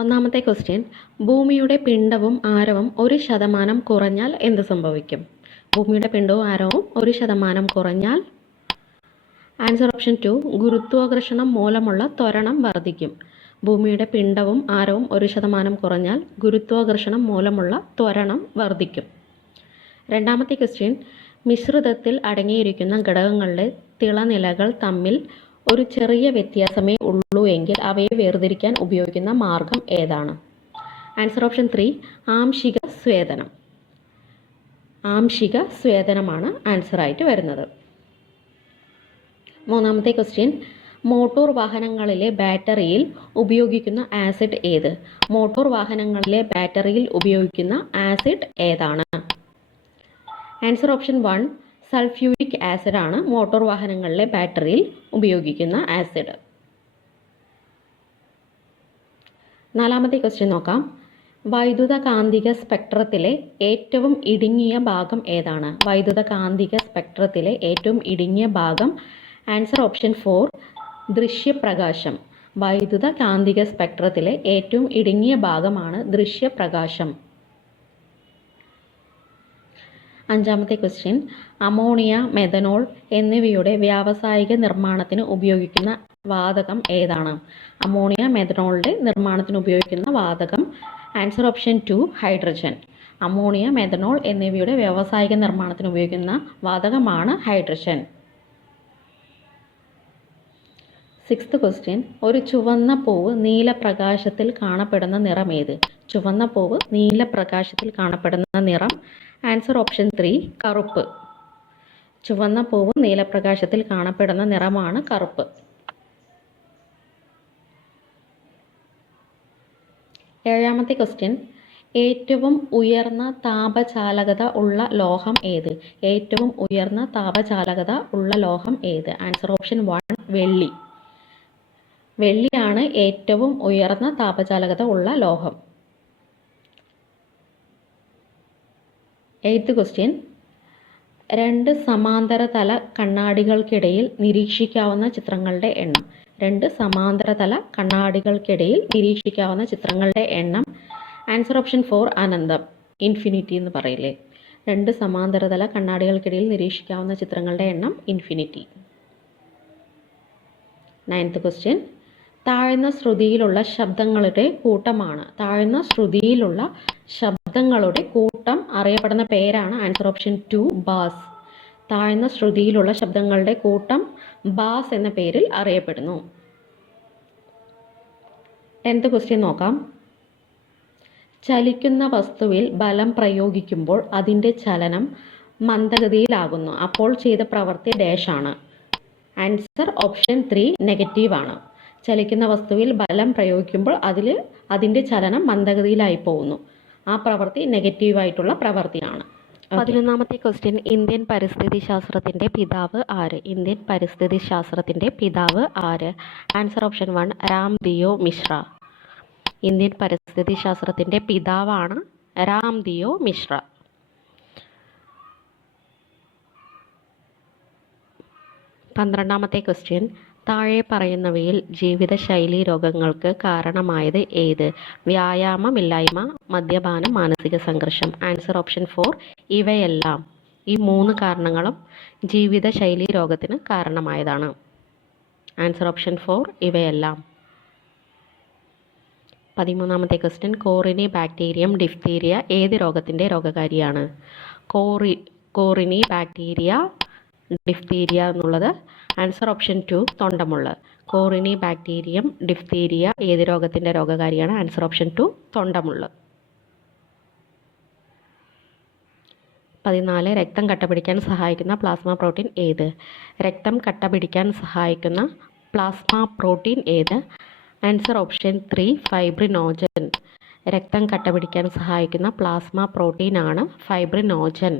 ഒന്നാമത്തെ ക്വസ്റ്റ്യൻ, ഭൂമിയുടെ പിണ്ഡവും ആരവും 1% കുറഞ്ഞാൽ എന്ത് സംഭവിക്കും? ഭൂമിയുടെ പിണ്ഡവും ആരവും 1% കുറഞ്ഞാൽ ആൻസർ ഓപ്ഷൻ 2, ഗുരുത്വാകർഷണം മൂലമുള്ള ത്വരണം വർദ്ധിക്കും. ഭൂമിയുടെ പിണ്ഡവും ആരവും 1% കുറഞ്ഞാൽ ഗുരുത്വാകർഷണം മൂലമുള്ള ത്വരണം വർദ്ധിക്കും. രണ്ടാമത്തെ ക്വസ്റ്റ്യൻ, മിശ്രിതത്തിൽ അടങ്ങിയിരിക്കുന്ന ഘടകങ്ങളുടെ തിളനിലകൾ തമ്മിൽ ഒരു ചെറിയ വ്യത്യാസമേ ഉള്ളൂ എങ്കിൽ അവയെ വേർതിരിക്കാൻ ഉപയോഗിക്കുന്ന മാർഗം ഏതാണ്? Answer option 3, ആംശിക സ്വേദനം. ആംശിക സ്വേദനമാണ് ആൻസറായിട്ട് വരുന്നത്. മൂന്നാമത്തെ ക്വസ്റ്റ്യൻ, മോട്ടോർ വാഹനങ്ങളിലെ ബാറ്ററിയിൽ ഉപയോഗിക്കുന്ന ആസിഡ് ഏത്? മോട്ടോർ വാഹനങ്ങളിലെ ബാറ്ററിയിൽ ഉപയോഗിക്കുന്ന ആസിഡ് ഏതാണ്? ആൻസർ ഓപ്ഷൻ 1, സൾഫ്യൂരിക് ആസിഡ് ആണ് മോട്ടോർ വാഹനങ്ങളിലെ ബാറ്ററിയിൽ ഉപയോഗിക്കുന്ന ആസിഡ്. നാലാമത്തെ ക്വസ്റ്റ്യൻ നോക്കാം. വൈദ്യുത കാന്തിക സ്പെക്ട്രത്തിലെ ഏറ്റവും ഇടുങ്ങിയ ഭാഗം ഏതാണ്? വൈദ്യുത കാന്തിക സ്പെക്ട്രത്തിലെ ഏറ്റവും ഇടുങ്ങിയ ഭാഗം ആൻസർ ഓപ്ഷൻ 4, ദൃശ്യപ്രകാശം. വൈദ്യുത കാന്തിക സ്പെക്ട്രത്തിലെ ഏറ്റവും ഇടുങ്ങിയ ഭാഗമാണ് ദൃശ്യപ്രകാശം. അഞ്ചാമത്തെ ക്വസ്റ്റ്യൻ, അമോണിയ, മെഥനോൾ എന്നിവയുടെ വ്യാവസായിക നിർമ്മാണത്തിന് ഉപയോഗിക്കുന്ന വാതകം ഏതാണ്? അമോണിയ, മെഥനോളിൻ്റെ നിർമ്മാണത്തിന് ഉപയോഗിക്കുന്ന വാതകം answer option 2, hydrogen. Ammonia, methanol എന്നിവയുടെ വ്യാവസായിക നിർമ്മാണത്തിന് ഉപയോഗിക്കുന്ന വാതകമാണ് ഹൈഡ്രജൻ. സിക്സ്ത് ക്വസ്റ്റ്യൻ, ഒരു ചുവന്ന പൂവ് നീലപ്രകാശത്തിൽ കാണപ്പെടുന്ന നിറം ഏത്? ചുവന്ന പൂവ് നീലപ്രകാശത്തിൽ കാണപ്പെടുന്ന നിറം ആൻസർ ഓപ്ഷൻ 3, കറുപ്പ്. ചുവന്ന പൂവ് നീലപ്രകാശത്തിൽ കാണപ്പെടുന്ന നിറമാണ് കറുപ്പ്. ഏഴാമത്തെ ക്വസ്റ്റ്യൻ, ഏറ്റവും ഉയർന്ന താപചാലകത ഉള്ള ലോഹം ഏത്? ഏറ്റവും ഉയർന്ന താപചാലകത ഉള്ള ലോഹം ഏത്? ആൻസർ ഓപ്ഷൻ 1, വെള്ളി. വെള്ളിയാണ് ഏറ്റവും ഉയർന്ന താപചാലകത ഉള്ള ലോഹം. എയ്ത്ത് ക്വസ്റ്റ്യൻ, രണ്ട് സമാന്തരതല കണ്ണാടികൾക്കിടയിൽ നിരീക്ഷിക്കാവുന്ന ചിത്രങ്ങളുടെ എണ്ണം. രണ്ട് സമാന്തരതല കണ്ണാടികൾക്കിടയിൽ നിരീക്ഷിക്കാവുന്ന ചിത്രങ്ങളുടെ എണ്ണം ആൻസർ ഓപ്ഷൻ 4, അനന്തം, ഇൻഫിനിറ്റി എന്ന് പറയില്ലേ. രണ്ട് സമാന്തരതല കണ്ണാടികൾക്കിടയിൽ നിരീക്ഷിക്കാവുന്ന ചിത്രങ്ങളുടെ എണ്ണം ഇൻഫിനിറ്റി. നയൻത്ത് ക്വസ്റ്റ്യൻ, താഴ്ന്ന ശ്രുതിയിലുള്ള ശബ്ദങ്ങളുടെ കൂട്ടമാണ്. താഴ്ന്ന ശ്രുതിയിലുള്ള ശബ്ദങ്ങളുടെ കൂട്ടം അറിയപ്പെടുന്ന പേരാണ് ആൻസർ ഓപ്ഷൻ 2, ബാസ്. താഴ്ന്ന ശ്രുതിയിലുള്ള ശബ്ദങ്ങളുടെ കൂട്ടം ബാസ് എന്ന പേരിൽ അറിയപ്പെടുന്നു. 10th ക്വസ്റ്റ്യൻ നോക്കാം. ചലിക്കുന്ന വസ്തുവിൽ ബലം പ്രയോഗിക്കുമ്പോൾ അതിൻ്റെ ചലനം മന്ദഗതിയിലാകുന്നു. അപ്പോൾ ചെയ്ത പ്രവൃത്തി ഡാഷ് ആണ്. ആൻസർ ഓപ്ഷൻ 3, നെഗറ്റീവ് ആണ്. ചലിക്കുന്ന വസ്തുവിൽ ബലം പ്രയോഗിക്കുമ്പോൾ അതിൻ്റെ ചലനം മന്ദഗതിയിലായി പോകുന്നു. ആ പ്രവൃത്തി നെഗറ്റീവായിട്ടുള്ള പ്രവൃത്തിയാണ്. 11ാമത്തെ ക്വസ്റ്റ്യൻ, ഇന്ത്യൻ പരിസ്ഥിതി ശാസ്ത്രത്തിൻ്റെ പിതാവ് ആര്? ഇന്ത്യൻ പരിസ്ഥിതി ശാസ്ത്രത്തിൻ്റെ പിതാവ് ആര്? Answer option 1, Ramdeo Mishra. Indian പരിസ്ഥിതി ശാസ്ത്രത്തിൻ്റെ പിതാവാണ് രാംദിയോ മിശ്ര. 12ാമത്തെ ക്വസ്റ്റ്യൻ, താഴെ പറയുന്നവയിൽ ജീവിതശൈലി രോഗങ്ങൾക്ക് കാരണമായത് ഏത്? വ്യായാമമില്ലായ്മ, മദ്യപാനം, മാനസിക സംഘർഷം. ആൻസർ ഓപ്ഷൻ 4, ഇവയെല്ലാം. ഈ 3 കാരണങ്ങളും ജീവിതശൈലി രോഗത്തിന് കാരണമായതാണ്. ആൻസർ ഓപ്ഷൻ 4, ഇവയെല്ലാം. 13ാമത്തെ ക്വസ്റ്റ്യൻ, കോറിനി ബാക്ടീരിയം ഡിഫ്തീരിയ ഏത് രോഗത്തിൻ്റെ രോഗകാരിയാണ്? കോറിനി ബാക്ടീരിയ ഡിഫ്തീരിയ എന്നുള്ളത് ആൻസർ ഓപ്ഷൻ 2, തൊണ്ടമുള്ള. കോറിനി ബാക്ടീരിയം ഡിഫ്തീരിയ ഏത് രോഗത്തിൻ്റെ രോഗകാരിയാണ്? Answer option 2, തൊണ്ടമുള്ള. 14, രക്തം കട്ടപിടിക്കാൻ സഹായിക്കുന്ന പ്ലാസ്മ പ്രോട്ടീൻ ഏത്? രക്തം കട്ടപിടിക്കാൻ സഹായിക്കുന്ന പ്ലാസ്മ പ്രോട്ടീൻ ഏത്? Answer option 3, fibrinogen. രക്തം കട്ടപിടിക്കാൻ സഹായിക്കുന്ന പ്ലാസ്മ പ്രോട്ടീനാണ് ഫൈബ്രിനോജൻ.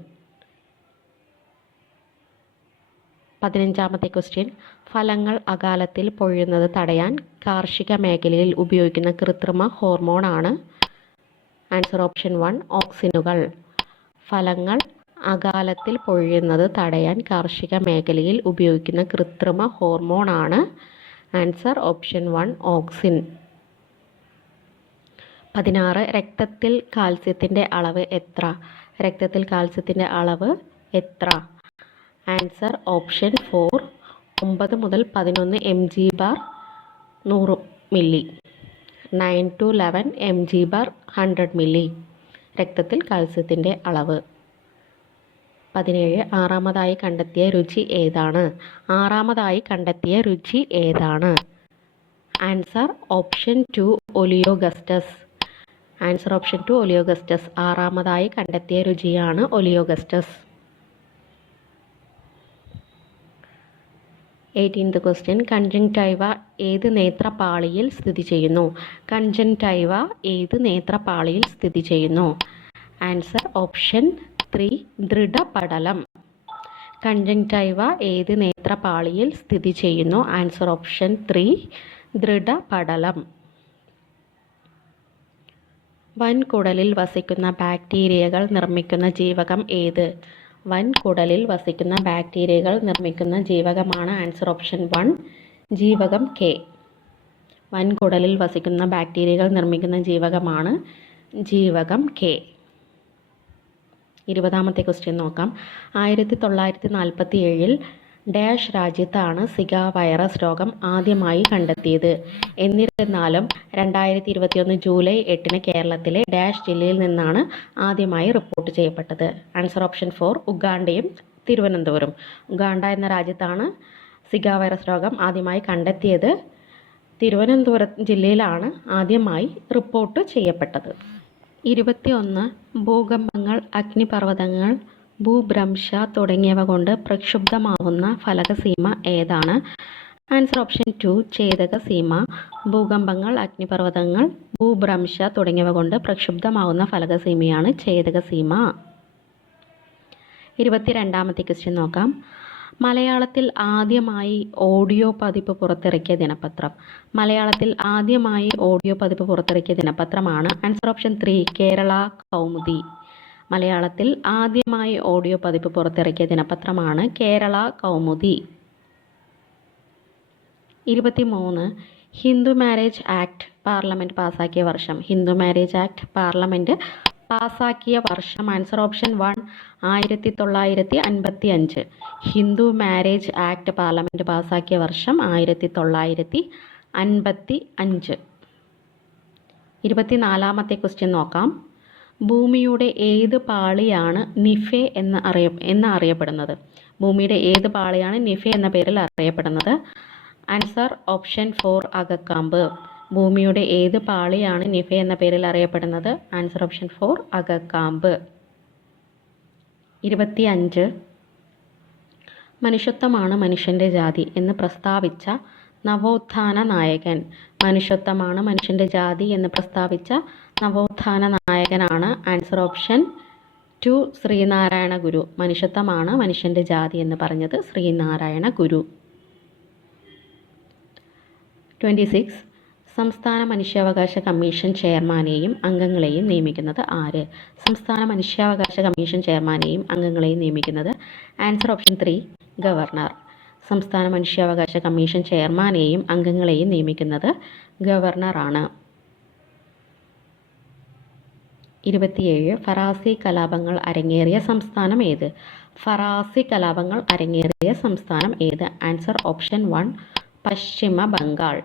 15ാമത്തെ ക്വസ്റ്റ്യൻ, ഫലങ്ങൾ അകാലത്തിൽ പൊഴിയുന്നത് തടയാൻ കാർഷിക മേഖലയിൽ ഉപയോഗിക്കുന്ന കൃത്രിമ ഹോർമോണാണ് ആൻസർ ഓപ്ഷൻ 1, ഓക്സിനുകൾ. ഫലങ്ങൾ അകാലത്തിൽ പൊഴിയുന്നത് തടയാൻ കാർഷിക മേഖലയിൽ ഉപയോഗിക്കുന്ന കൃത്രിമ ഹോർമോണാണ് ആൻസർ ഓപ്ഷൻ 1, ഓക്സിൻ. 16. രക്തത്തിൽ കാൽസ്യത്തിൻ്റെ അളവ് എത്ര? രക്തത്തിൽ കാൽസ്യത്തിൻ്റെ അളവ് എത്ര? ആൻസർ ഓപ്ഷൻ 4 9 മുതൽ 11 mg/100 milli. 9 to 11 mg/100 milli രക്തത്തിൽ കാൽസ്യത്തിൻ്റെ അളവ്. 17. ആറാമതായി കണ്ടെത്തിയ രുചി ഏതാണ്? ആറാമതായി കണ്ടെത്തിയ രുചി ഏതാണ്? Answer option 2 oleogustus. Answer option 2 oleogustus. ആറാമതായി കണ്ടെത്തിയ രുചിയാണ് ഒലിയോഗസ്റ്റസ്. 18th question. കൺജങ്ക്റ്റൈവ ഏത് നേത്രപാളിയിൽ സ്ഥിതി ചെയ്യുന്നു? കൺജങ്ക്റ്റൈവ ഏത് നേത്രപാളിയിൽ സ്ഥിതി ചെയ്യുന്നു? Answer option 3 ദൃഢപടലം. കൺജങ്ക്റ്റൈവ ഏത് നേത്രപാളിയിൽ സ്ഥിതി ചെയ്യുന്നു? Answer option 3 ദൃഢപടലം. വൻകുടലിൽ വസിക്കുന്ന ബാക്ടീരിയകൾ നിർമ്മിക്കുന്ന ജീവകം ഏത്? വൻകുടലിൽ വസിക്കുന്ന ബാക്ടീരിയകൾ നിർമ്മിക്കുന്ന ജീവകമാണ് ആൻസർ ഓപ്ഷൻ 1 ജീവകം K. വൻകുടലിൽ വസിക്കുന്ന ബാക്ടീരിയകൾ നിർമ്മിക്കുന്ന ജീവകമാണ് ജീവകം K. 20ാമത്തെ ക്വസ്റ്റ്യൻ നോക്കാം. 1947 ഡാഷ് രാജ്യത്താണ് സിക വൈറസ് രോഗം ആദ്യമായി കണ്ടെത്തിയത്. എന്നിരുന്നാലും 2021 ജൂലൈ 8 കേരളത്തിലെ ഡാഷ് ജില്ലയിൽ നിന്നാണ് ആദ്യമായി റിപ്പോർട്ട് ചെയ്യപ്പെട്ടത്. ആൻസർ ഓപ്ഷൻ 4 ഉഗാണ്ടയും തിരുവനന്തപുരം. ഉഗാണ്ട എന്ന രാജ്യത്താണ് സിക വൈറസ് രോഗം ആദ്യമായി കണ്ടെത്തിയത്. തിരുവനന്തപുരം ജില്ലയിലാണ് ആദ്യമായി റിപ്പോർട്ട് ചെയ്യപ്പെട്ടത്. 21 ഭൂകമ്പങ്ങൾ, അഗ്നിപർവ്വതങ്ങൾ, ഭൂഭ്രംശ തുടങ്ങിയവ കൊണ്ട് പ്രക്ഷുബ്ധമാവുന്ന ഫലകസീമ ഏതാണ്? Answer option 2 ഛേദകസീമ. ഭൂകമ്പങ്ങൾ, അഗ്നിപർവ്വതങ്ങൾ, ഭൂഭ്രംശ തുടങ്ങിയവ കൊണ്ട് പ്രക്ഷുബ്ധമാവുന്ന ഫലകസീമയാണ് ഛേദകസീമ. 22ാമത്തെ ക്വസ്റ്റ്യൻ നോക്കാം. മലയാളത്തിൽ ആദ്യമായി ഓഡിയോ പതിപ്പ് പുറത്തിറക്കിയ ദിനപത്രം. മലയാളത്തിൽ ആദ്യമായി ഓഡിയോ പതിപ്പ് പുറത്തിറക്കിയ ദിനപത്രമാണ് ആൻസർ ഓപ്ഷൻ 3 കേരള കൗമുദി. മലയാളത്തിൽ ആദ്യമായി ഓഡിയോ പതിപ്പ് പുറത്തിറക്കിയ ദിനപത്രമാണ് Kerala Kaumudi. 23 Hindu marriage act parliament പാസാക്കിയ വർഷം. ഹിന്ദു മാരേജ് ആക്ട് പാർലമെൻറ്റ് പാസാക്കിയ വർഷം answer option 1 1955. Hindu marriage act parliament പാസാക്കിയ വർഷം 1955. 24ാമത്തെ ക്വസ്റ്റ്യൻ നോക്കാം. ഭൂമിയുടെ ഏത് പാളിയാണ് നിഫെ എന്നറിയപ്പെടുന്നത്? ഭൂമിയുടെ ഏത് പാളിയാണ് നിഫെ എന്ന പേരിൽ അറിയപ്പെടുന്നത്? Answer option 4 അകക്കാമ്പ്. ഭൂമിയുടെ ഏത് പാളിയാണ് നിഫെ എന്ന പേരിൽ അറിയപ്പെടുന്നത്? Answer option 4 അകക്കാമ്പ്. 25 മനുഷ്യത്വമാണ് മനുഷ്യൻ്റെ ജാതി എന്ന് പ്രസ്താവിച്ച നവോത്ഥാന നായകൻ. മനുഷ്യത്വമാണ് മനുഷ്യൻ്റെ ജാതി എന്ന് പ്രസ്താവിച്ച നവോത്ഥാന നായകനാണ് ആൻസർ ഓപ്ഷൻ 2 ശ്രീനാരായണ ഗുരു. മനുഷ്യത്വമാണ് മനുഷ്യൻ്റെ ജാതി എന്ന് പറഞ്ഞത് ശ്രീനാരായണ ഗുരു. 26 സംസ്ഥാന മനുഷ്യാവകാശ കമ്മീഷൻ ചെയർമാനെയും അംഗങ്ങളെയും നിയമിക്കുന്നത് ആര്? സംസ്ഥാന മനുഷ്യാവകാശ കമ്മീഷൻ ചെയർമാനെയും അംഗങ്ങളെയും നിയമിക്കുന്നത് ആൻസർ ഓപ്ഷൻ 3 ഗവർണർ. സംസ്ഥാന മനുഷ്യാവകാശ കമ്മീഷൻ ചെയർമാനെയും അംഗങ്ങളെയും നിയമിക്കുന്നത് ഗവർണറാണ്. 27 ഫറാസി കലാപങ്ങൾ അരങ്ങേറിയ സംസ്ഥാനം ഏത്? ഫറാസി കലാപങ്ങൾ അരങ്ങേറിയ സംസ്ഥാനം ഏത്? ആൻസർ ഓപ്ഷൻ 1 പശ്ചിമ ബംഗാൾ.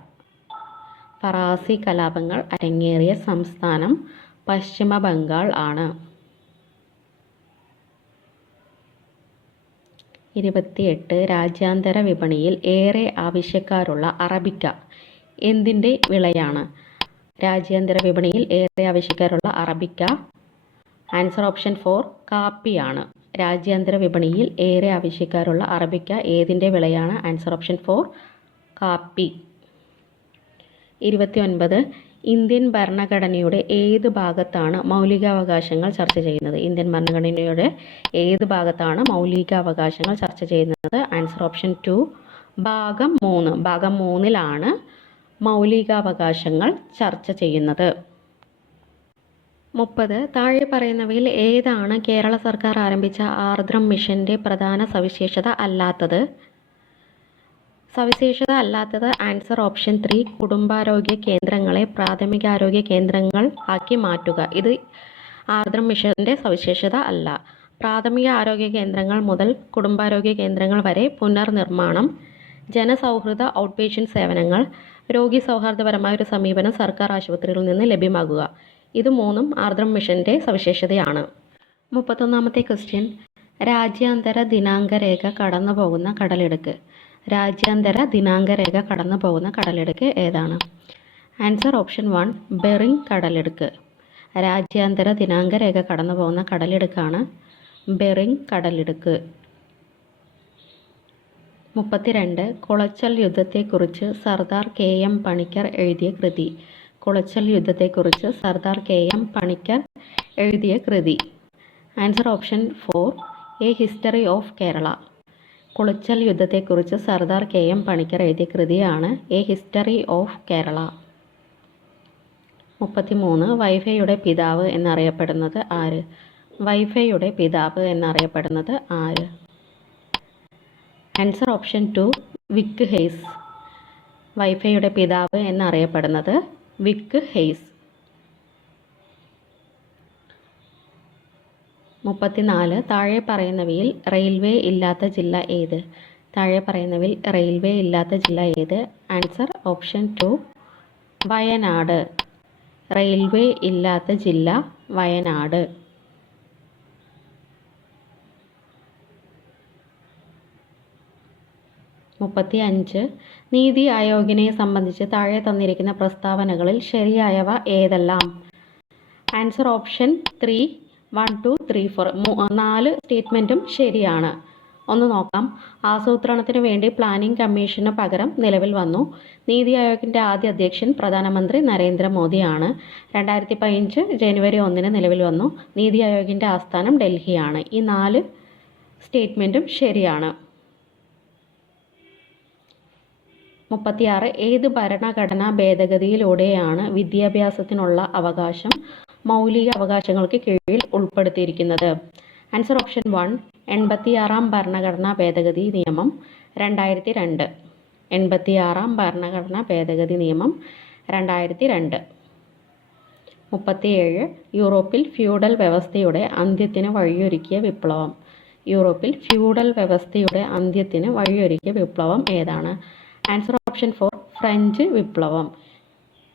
ഫറാസി കലാപങ്ങൾ അരങ്ങേറിയ സംസ്ഥാനം പശ്ചിമ ബംഗാൾ ആണ്. 28 രാജ്യാന്തര വിപണിയിൽ ഏറെ ആവശ്യക്കാരുള്ള അറബിക്ക എന്തിൻ്റെ വിളയാണ്? രാജ്യാന്തര വിപണിയിൽ ഏറെ ആവശ്യക്കാരുള്ള അറബിക്ക ആൻസർ ഓപ്ഷൻ 4 കാപ്പിയാണ്. രാജ്യാന്തര വിപണിയിൽ ഏറെ ആവശ്യക്കാരുള്ള അറബിക്ക ഏതിൻ്റെ വിളയാണ്? ആൻസർ ഓപ്ഷൻ 4 കാപ്പി. 29 ഇന്ത്യൻ ഭരണഘടനയുടെ ഏത് ഭാഗത്താണ് മൗലികാവകാശങ്ങൾ ചർച്ച ചെയ്യുന്നത്? ഇന്ത്യൻ ഭരണഘടനയുടെ ഏത് ഭാഗത്താണ് മൗലികാവകാശങ്ങൾ ചർച്ച ചെയ്യുന്നത്? ആൻസർ ഓപ്ഷൻ 2 ഭാഗം 3. ഭാഗം 3ലാണ് മൗലികാവകാശങ്ങൾ ചർച്ച ചെയ്യുന്നത്. 30 താഴെ പറയുന്നവയിൽ ഏതാണ് കേരള സർക്കാർ ആരംഭിച്ച ആർദ്രം മിഷൻ്റെ പ്രധാന സവിശേഷത അല്ലാത്തത്? സവിശേഷത അല്ലാത്തത് ആൻസർ ഓപ്ഷൻ 3 കുടുംബാരോഗ്യ കേന്ദ്രങ്ങളെ പ്രാഥമികാരോഗ്യ കേന്ദ്രങ്ങൾ ആക്കി മാറ്റുക. ഇത് ആർദ്രം മിഷന്റെ സവിശേഷത അല്ല. പ്രാഥമിക ആരോഗ്യ കേന്ദ്രങ്ങൾ മുതൽ കുടുംബാരോഗ്യ കേന്ദ്രങ്ങൾ വരെ പുനർനിർമ്മാണം, ജനസൗഹൃദ ഔട്ട്പേഷ്യന്റ് സേവനങ്ങൾ, രോഗി സൗഹാർദ്ദപരമായ ഒരു സമീപനം സർക്കാർ ആശുപത്രികളിൽ നിന്ന് ലഭ്യമാകുക. ഇത് മൂന്നും ആർദ്രം മിഷന്റെ സവിശേഷതയാണ്. 31ാമത്തെ ക്വസ്റ്റ്യൻ, രാജ്യാന്തര ദിനാങ്കരേഖ കടന്നുപോകുന്ന കടലിടുക്ക്. രാജ്യാന്തര ദിനാങ്കരേഖ കടന്നുപോകുന്ന കടലിടുക്ക് ഏതാണ്? ആൻസർ ഓപ്ഷൻ 1 ബെറിങ് കടലിടുക്ക്. രാജ്യാന്തര ദിനാങ്കരേഖ കടന്നുപോകുന്ന കടലിടുക്കാണ് ബെറിങ് കടലിടുക്ക്. 32 കുളച്ചൽ യുദ്ധത്തെക്കുറിച്ച് സർദാർ KM പണിക്കർ എഴുതിയ കൃതി. കുളച്ചൽ യുദ്ധത്തെക്കുറിച്ച് സർദാർ KM പണിക്കർ എഴുതിയ കൃതി. Answer option 4 a history of Kerala. Kulachal യുദ്ധത്തെക്കുറിച്ച് സർദാർ KM പണിക്കർ എഴുതിയ കൃതിയാണ് എ ഹിസ്റ്ററി ഓഫ് കേരള. 33 വൈഫൈയുടെ പിതാവ് എന്നറിയപ്പെടുന്നത് ആര്? വൈഫൈയുടെ പിതാവ് എന്നറിയപ്പെടുന്നത് ആര്? Answer option 2 Vic Hayes. വൈഫൈയുടെ പിതാവ് എന്നറിയപ്പെടുന്നത് വിക്ക് ഹെയ്സ്. 34 താഴെ പറയുന്നവയിൽ റെയിൽവേ ഇല്ലാത്ത ജില്ല ഏത്? താഴെ പറയുന്നവയിൽ റെയിൽവേ ഇല്ലാത്ത ജില്ല ഏത്? Answer option 2 Wayanad. റെയിൽവേ ഇല്ലാത്ത ജില്ല വയനാട്. 35 നീതി ആയോഗിനെ സംബന്ധിച്ച് താഴെ തന്നിരിക്കുന്ന പ്രസ്താവനകളിൽ ശരിയായവ ഏതെല്ലാം? ആൻസർ ഓപ്ഷൻ 3 1 2 3 4 4 സ്റ്റേറ്റ്മെൻറ്റും ശരിയാണ്. ഒന്ന് നോക്കാം. ആസൂത്രണത്തിന് വേണ്ടി പ്ലാനിംഗ് കമ്മീഷന് പകരം നിലവിൽ വന്നു. നീതി ആയോഗിൻ്റെ ആദ്യ അധ്യക്ഷൻ പ്രധാനമന്ത്രി നരേന്ദ്രമോദിയാണ്. 2015 ജനുവരി 1 നിലവിൽ വന്നു. നീതി ആയോഗിൻ്റെ ആസ്ഥാനം ഡൽഹിയാണ്. ഈ 4 സ്റ്റേറ്റ്മെൻറ്റും ശരിയാണ്. 36 ഏത് ഭരണഘടനാ ഭേദഗതിയിലൂടെയാണ് വിദ്യാഭ്യാസത്തിനുള്ള അവകാശം മൗലിക അവകാശങ്ങൾക്ക് കീഴിൽ ഉൾപ്പെടുത്തിയിരിക്കുന്നത്? ആൻസർ ഓപ്ഷൻ 1 86ാം ഭരണഘടനാ ഭേദഗതി നിയമം 2002. 86ാം ഭരണഘടനാ ഭേദഗതി നിയമം 2002. 37 യൂറോപ്പിൽ ഫ്യൂഡൽ വ്യവസ്ഥയുടെ അന്ത്യത്തിന് വഴിയൊരുക്കിയ വിപ്ലവം. യൂറോപ്പിൽ ഫ്യൂഡൽ വ്യവസ്ഥയുടെ അന്ത്യത്തിന് വഴിയൊരുക്കിയ വിപ്ലവം ഏതാണ്? ആൻസർ ഓപ്ഷൻ 4 ഫ്രഞ്ച് വിപ്ലവം.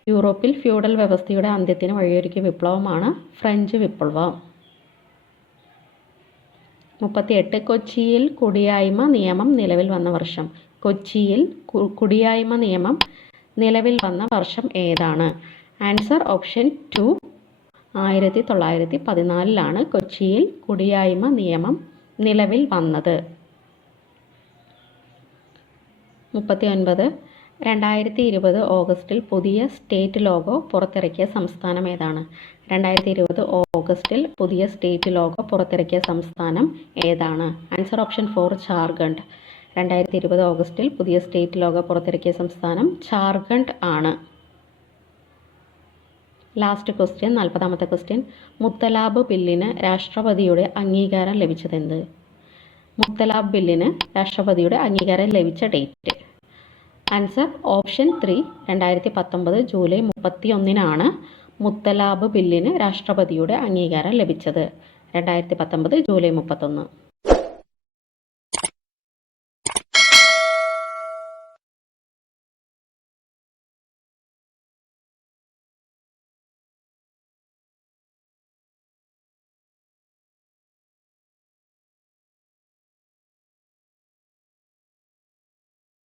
യൂറോപ്പിൽ ഫ്യൂഡൽ വ്യവസ്ഥയുടെ അന്ത്യത്തിന് വഴിയൊരുക്കിയ വിപ്ലവമാണ് ഫ്രഞ്ച് വിപ്ലവം. 38 കൊച്ചിയിൽ കുടിയായ്മ നിയമം നിലവിൽ വന്ന വർഷം. കൊച്ചിയിൽ കുടിയായ്മ നിയമം നിലവിൽ വന്ന വർഷം ഏതാണ്? ആൻസർ ഓപ്ഷൻ 2 1914 കൊച്ചിയിൽ കുടിയായ്മ നിയമം നിലവിൽ വന്നത്. 39 2020 ഓഗസ്റ്റിൽ പുതിയ സ്റ്റേറ്റ് ലോഗോ പുറത്തിറക്കിയ സംസ്ഥാനം ഏതാണ്? 2020 ഓഗസ്റ്റിൽ പുതിയ സ്റ്റേറ്റ് ലോഗോ പുറത്തിറക്കിയ സംസ്ഥാനം ഏതാണ്? Answer option 4 Jharkhand. 2020 ഓഗസ്റ്റിൽ പുതിയ സ്റ്റേറ്റ് ലോഗോ പുറത്തിറക്കിയ സംസ്ഥാനം ജാർഖണ്ഡ് ആണ്. ലാസ്റ്റ് ക്വസ്റ്റ്യൻ, 40ാമത്തെ ക്വസ്റ്റ്യൻ, മുത്തലാഖ് ബില്ലിന് രാഷ്ട്രപതിയുടെ അംഗീകാരം ലഭിച്ചതെന്ത്? മുത്തലാഖ് ബില്ലിന് രാഷ്ട്രപതിയുടെ അംഗീകാരം ലഭിച്ച ഡേറ്റ്. ആൻസർ ഓപ്ഷൻ 3 2019 ജൂലൈ 31 മുത്തലാഖ് ബില്ലിന് രാഷ്ട്രപതിയുടെ അംഗീകാരം ലഭിച്ചത്. 2019 ജൂലൈ 31.